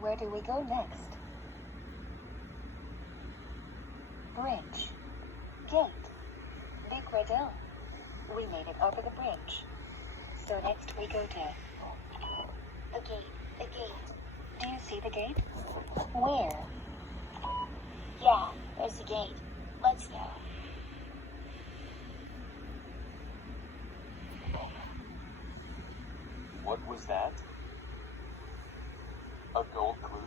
Where do we go next? Bridge. Gate. Big red L. We made it over the bridge. So next we go to the gate. The gate. Do you see the gate? Where? Yeah, there's the gate. Let's go. What was that? A gold clue?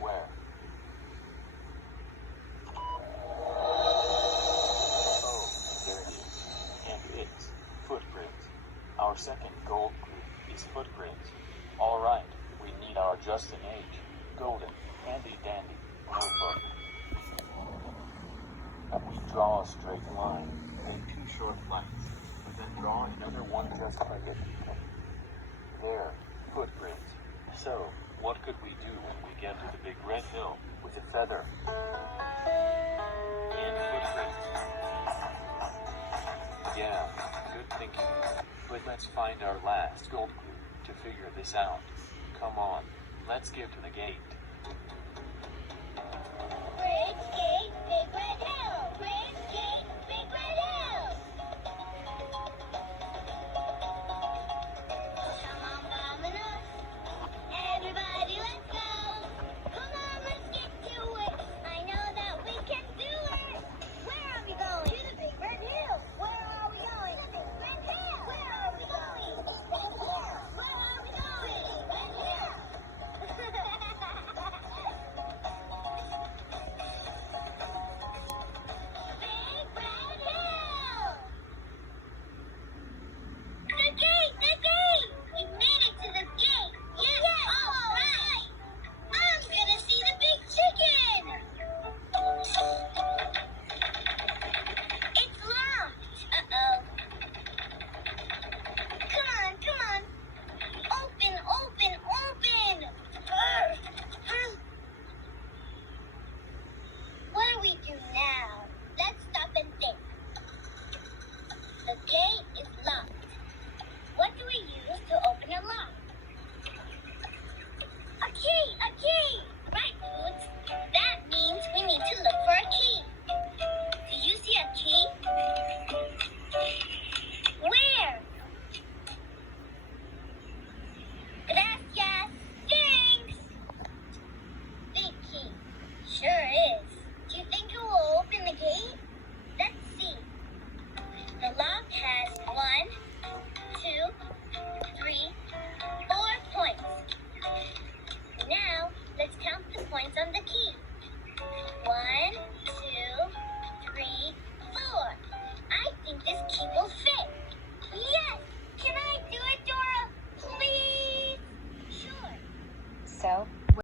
Where? Oh, there it is. And it's footprints. Our second gold clue is footprints. All right, we need our Justin H. Golden, handy dandy notebook. We draw a straight line, then 2 short lines, and then draw another one just like it. There, footprints. So, what could we do when we get to the big red hill with a feather? And footprints. Yeah, good thinking. But let's find our last gold clue to figure this out. Come on, let's get to the gate.